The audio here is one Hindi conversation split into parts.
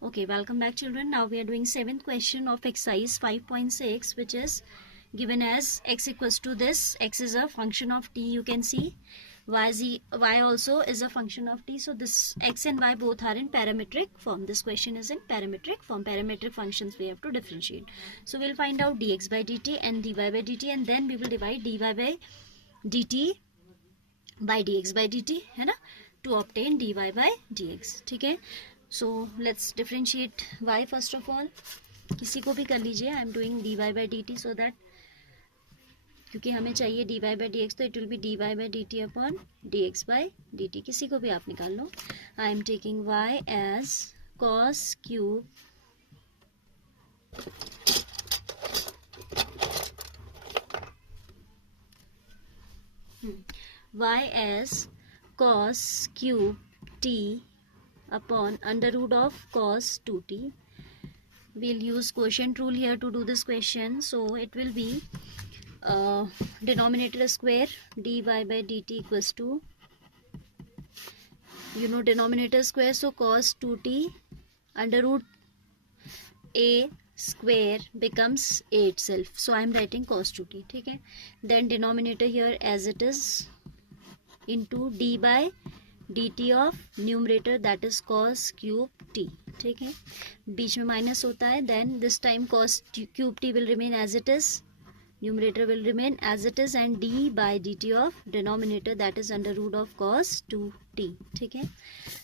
Okay, welcome back children. Now we are doing 7th question of exercise 5.6, which is given as x equals to this. X is a function of t, you can see. Y also is a function of t. So this x and y both are in parametric form. This question is in parametric form. Parametric functions we have to differentiate. So we'll find out dx by dt and dy by dt, and then we will divide dy by dt by dx by dt, है ना, to obtain dy by dx. ठीक है. So let's differentiate y first of all. किसी को भी कर लीजिए. I am doing dy by dt so that क्योंकि हमें चाहिए dy by dx, तो it will be dy by dt upon dx by dt. किसी को भी आप निकाल लो. I am taking y as cos cube y as cos cube t upon under root of cos 2t. We'll use quotient rule here to do this question. So it will be denominator square dy by dt equals to, you know, denominator square, so cos 2t under root a square becomes a itself. So I am writing cos 2t. ठीक है. Then denominator here as it is into d by dt of numerator, that is cos cube t. ठीक है. बीच में माइनस होता है. Then this time cos cube t will remain as it is, numerator will remain as it is, and d by dt of denominator, that is under root of cos 2t. ठीक है.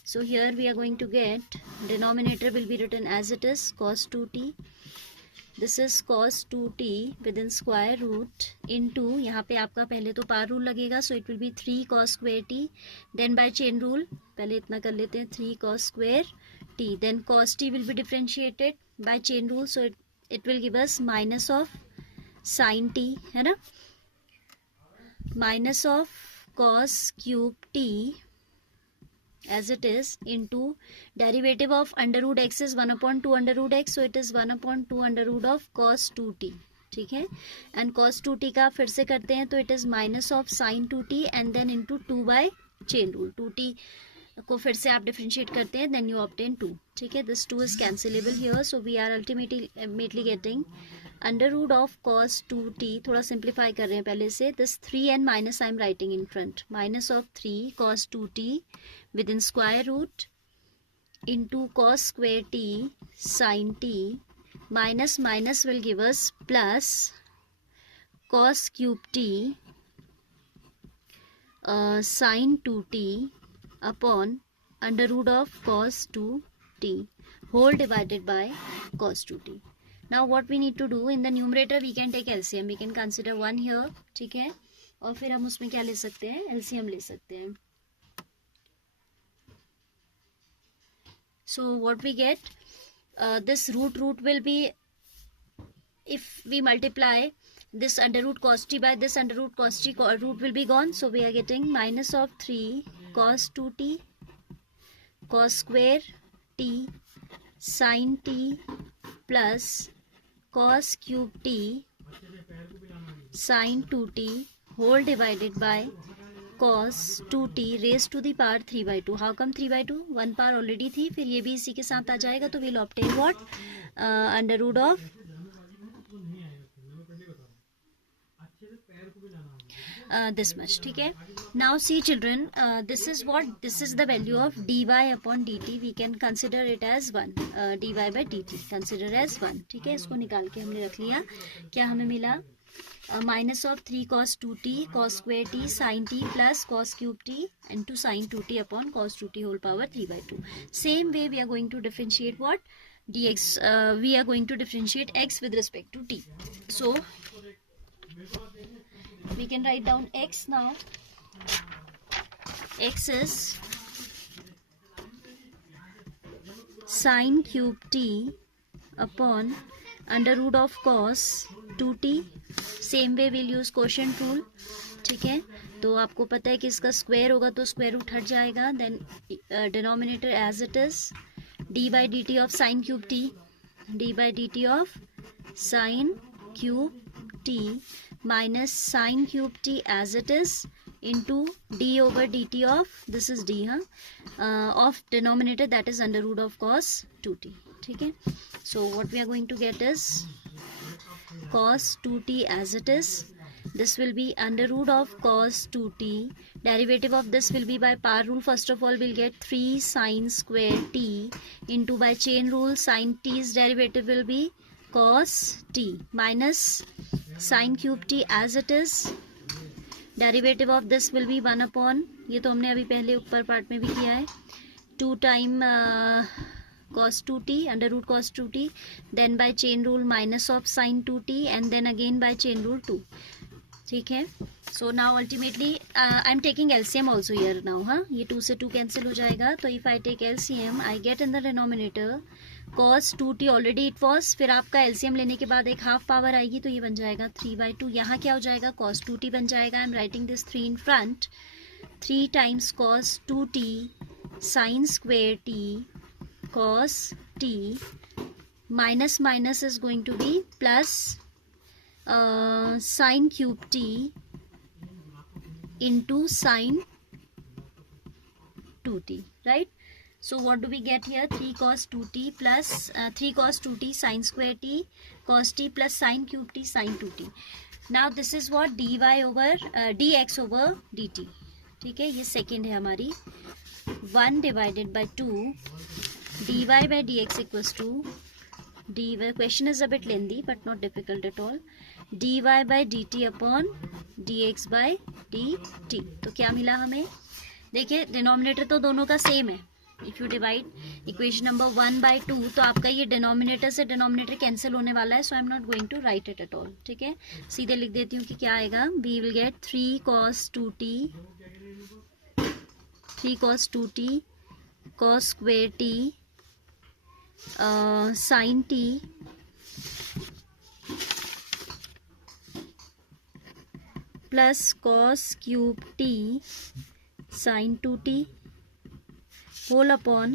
So here we are going to get denominator will be written as it is, cos 2t. This is cos 2t within square root into, यहाँ पे आपका पहले तो पार रूल लगेगा, so it will be 3 cos square t. Then by chain rule पहले इतना कर लेते हैं, 3 cos square t. Then cos t will be differentiated by chain rule, so it will give us minus of sin t, है ना, minus of cos cube t as it is into derivative of under root x is 1 upon 2 under root x, so it is 1 upon 2 under root of cos 2t. ठीक है. and cos 2t का फिर से करते हैं, तो it is minus of sin 2t and then into 2 by chain rule. 2t को फिर से आप differentiate करते हैं, then you obtain 2. ठीक है. this 2 is cancelable here, so we are ultimately getting under root of cos 2t. थोड़ा simplify कर रहे हैं पहले से. this 3 and minus I am writing in front. minus of 3 cos 2t within square root into cos square t sin t, minus minus will give us plus cos cube t sin 2t upon under root of cos 2t whole divided by cos 2t. Now what we need to do, in the numerator we can take LCM. We can consider 1 here. ठीक है. और फिर हम उसमें क्या ले सकते हैं, LCM ले सकते हैं. So what we get, this root will be, if we multiply this under root cos t by this under root cos t, root will be gone. So we are getting minus of 3 cos 2t cos square t sin t plus cos cube t sin 2t whole divided by cos 2t raised to the power 3 by 2. How come 3 by 2? 1 power already थी, फिर ये भी इसी के साथ आ जाएगा, तो we'll obtain what? Under root of this much. ठीक है. Now see children, this is the value of dy upon dt. We can consider it as 1. dy by dt consider as 1. ठीक है. इसको निकाल के हमने रख लिया. क्या हमें मिला? minus of 3 cos 2t cos square t sin t plus cos cube t into sin 2t upon cos 2t whole power 3 by 2. Same way we are going to differentiate what? dx. We are going to differentiate x with respect to t. So we can write down x now. X is sin cube t upon under root of cos 2t. Same way will use quotient rule. ठीक है. तो आपको पता है कि इसका स्क्वायर होगा तो स्क्वायर रूट हट जाएगा. Then denominator as it is d by d t of sine cube t, d by d t of sine cube t minus sine cube t as it is into d over dt of, this is d, of denominator, that is under root of cos 2t. ठीक है, so what we are going to get is cos 2t as it is. This will be under root of cos 2t. Derivative of this will be by power rule. First of all, we'll get 3 sin square t into, by chain rule, sin t's derivative will be cos t minus sin cube t as it is. Derivative of this will be 1 upon, ये तो हमने अभी पहले ऊपर पार्ट में भी किया है, 2 time cos 2t under root cos 2t, then by chain rule minus of sin 2t and then again by chain rule 2. ठीक है, so now ultimately I am taking LCM also here now. हाँ, ये 2 से 2 कैंसिल हो जाएगा, तो if I take LCM I get in the denominator cos 2t already it was, फिर आपका एलसीएम लेने के बाद एक हाफ पावर आएगी तो ये बन जाएगा 3/2. यहाँ क्या हो जाएगा, cos 2t बन जाएगा. I am writing this 3 in front. 3 times cos 2t sin square t cos t minus minus is going to be plus sin cube t into sin 2t, right? So what do we get here? 3 cos 2t plus 3 cos 2t sin square t cos t plus sin cube t sin 2t. Now this is what dy over dx over dt. ठीक है, ये सेकेंड है हमारी. 1 divided by 2 dy by dx equals to dy. Question is a bit lengthy but not difficult at all. dy by dt upon dx by dt. तो क्या मिला हमें? देखिए, डिनोमिनेटर तो दोनों का सेम है. If you divide equation number 1 by 2 तो आपका ये डिनोमिनेटर से डिनोमिनेटर कैंसिल होने वाला है. So I am not going to write it at all. ठीक है, सीधे लिख देती हूँ कि क्या आएगा. We will get 3 cos 2t cos square t sin t plus cos cube t sin 2t whole upon,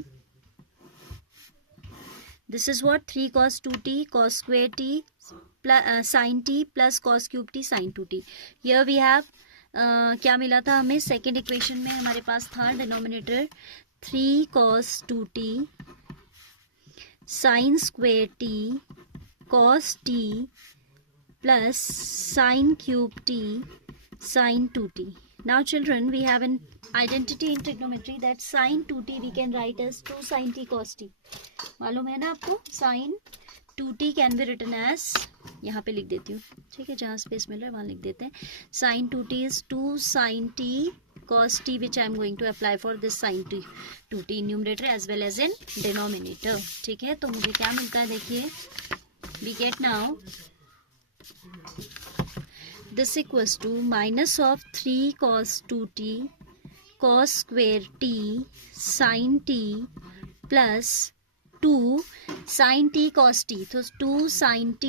this is what 3 cos 2t cos square t plus sin t plus cos cube t sin 2t. here we have क्या मिला था हमें, सेकेंड इक्वेशन में हमारे पास था denominator 3 cos 2t sin square t cos t plus sin cube t sin 2t. Now children, we have an identity in trigonometry that sin 2t we can write as 2 sin t cos t. मालूम है ना आपको, sin 2t can be written as, यहाँ पे लिख देती हूँ. ठीक है, जहाँ स्पेस मिल रहा है वहाँ लिख देते हैं. sin 2t is 2 sin t cos t which I am going to apply for this sin 2t in numerator as well as in denominator. ठीक है, तो मुझे क्या मिलता है, देखिए, we get now this equals to minus of 3 cos 2t cos square t sin t plus 2 sin t cos t. तो 2 sin t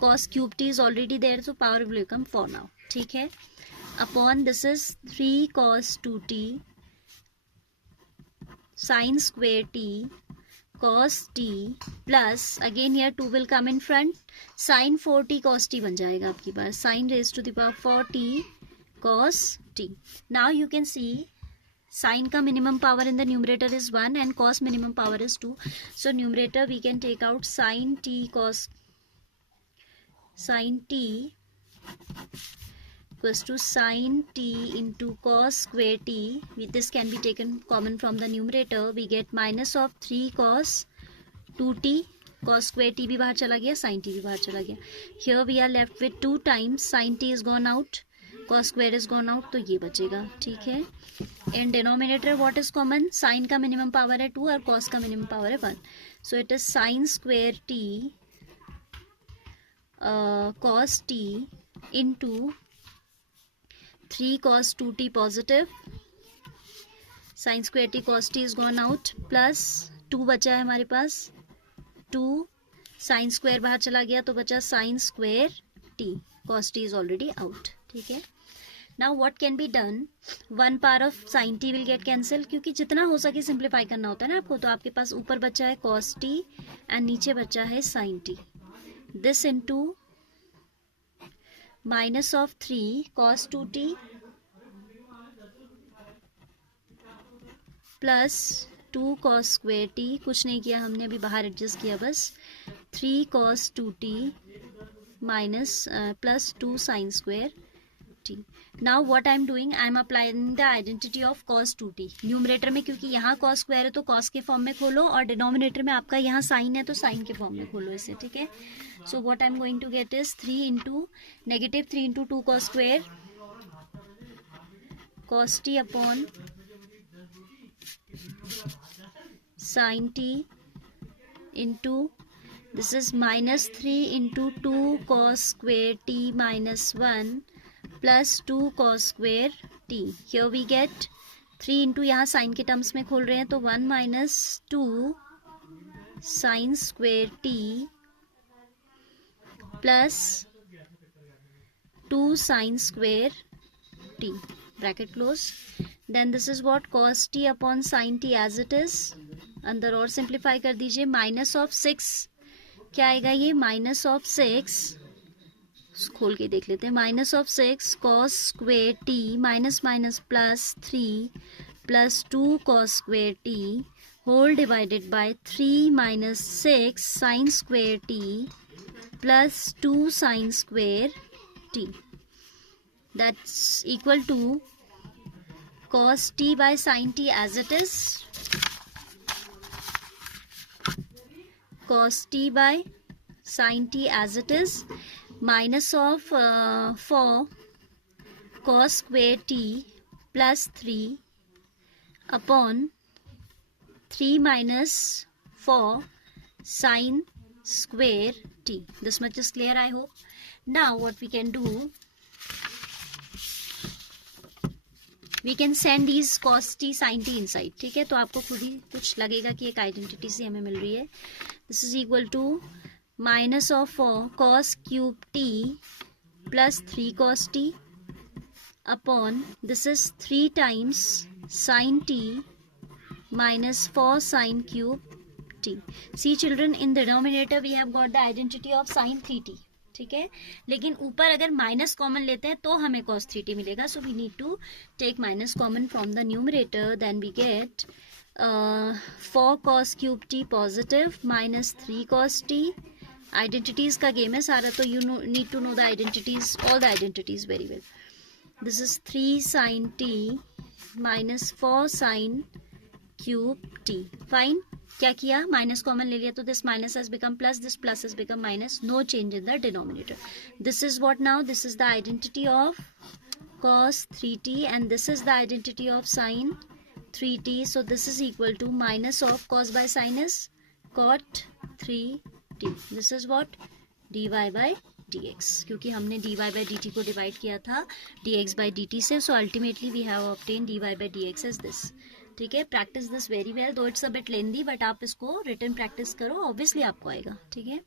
cos cube t is already there, so power will become 4 now. ठीक है, upon this is 3 cos 2t sin square t cos t plus again here 2 will come in front, sin 4t cos t बन जाएगा आपकी बार, sin raised to the power 4t cos t. Now you can see sin का minimum power in the numerator is 1 and cos minimum power is 2. So numerator we can take out sin t equals to sin t into cos square t. This can be taken common from the numerator. We get minus of 3 cos 2t cos square t भी बाहर चला गया, sin t भी बाहर चला गया. Here we are left with 2 times sin t is gone out, cos square is gone out, तो ये बचेगा. ठीक है, in denominator what is common, sine का मिनिमम पावर है 2 और कॉस का मिनिमम पावर है 1. So it is sine square t cos t into 3 cos 2t positive, sine square t cos t is gone out, plus 2 बचा है हमारे पास, 2 साइन स्क्वेयर बाहर चला गया तो बचा sign square t, cos t is already out. ठीक है, now what can be done, 1 power of sine T will get cancel, क्योंकि जितना हो सके सिंप्लीफाई करना होता है ना आपको. तो आपके पास ऊपर बचा है कॉस टी एंड नीचे बचा है sine t. This into minus of 3 cos 2t plus 2 cos square t, कुछ नहीं किया हमने, अभी बाहर एडजस्ट किया बस, 3 cos 2t minus plus 2 sin square t. Now what I am doing, I am applying the identity of cos 2t. Numerator में क्योंकि यहाँ cos स्क्वायर है तो cos के फॉर्म में खोलो, और डिनोमिनेटर में आपका यहाँ साइन है तो साइन के फॉर्म में खोलो इसे, ठीक है. So what I am going to get is 3 into negative 3 into 2 cos square cos t upon sin t into this is minus 3 into 2 cos square t minus 1 plus 2 cos square t. Here we get 3 into यहाँ साइन के टर्म्स में खोल रहे हैं तो 1 minus 2 sine square t plus 2 sine square t, bracket close. Then this is what cos t upon sine t as it is. अंदर और सिंप्लीफाई कर दीजिए. माइनस ऑफ 6 क्या आएगा, ये माइनस ऑफ 6, खोल के देख लेते हैं. Minus of 6 cos square t minus minus plus 3 plus 2 cos square t whole divided by 3 minus 6 sine square t plus 2 sine square t. That's equal to cos t by sine t as it is. cos t by sine t as it is minus of 4 cos square t plus 3 upon 3 minus 4 sin square t. This much is clear, I hope. Now what we can do, we can send these cos t sin t inside. ठीक है, तो आपको खुद ही कुछ लगेगा कि एक आइडेंटिटी सी हमें मिल रही है. This is equal to minus of 4 cos cube t plus 3 cos t upon this is 3 times sin t minus 4 sin cube t. See children, in the denominator we have got the identity of sin 3t. ठीक है, लेकिन ऊपर अगर माइनस कॉमन लेते हैं तो हमें cos 3t मिलेगा. So we need to take minus common from the numerator. Then we get 4 cos cube t positive minus 3 cos t. Identities का गेम है सारा, तो you need to know the identities, all the identities very well. This is 3 sine t minus 4 sine cube t. Fine, क्या किया, माइनस कॉमन ले लिया तो this minus has become plus, this plus has become minus, no change in the denominator. This is what now, this is the identity of cos 3t and this is the identity of sin 3t. So this is equal to minus of cos by sin is cot 3t. This is what, dy by dx, क्योंकि हमने dy by dt को डिवाइड किया था dx by dt से. So ultimately we have obtain dy by dx as this. ठीक है, practice this very well, though it's a bit lengthy, but आप इसको रिटन प्रैक्टिस करो, ऑब्वियसली आपको आएगा. ठीक है.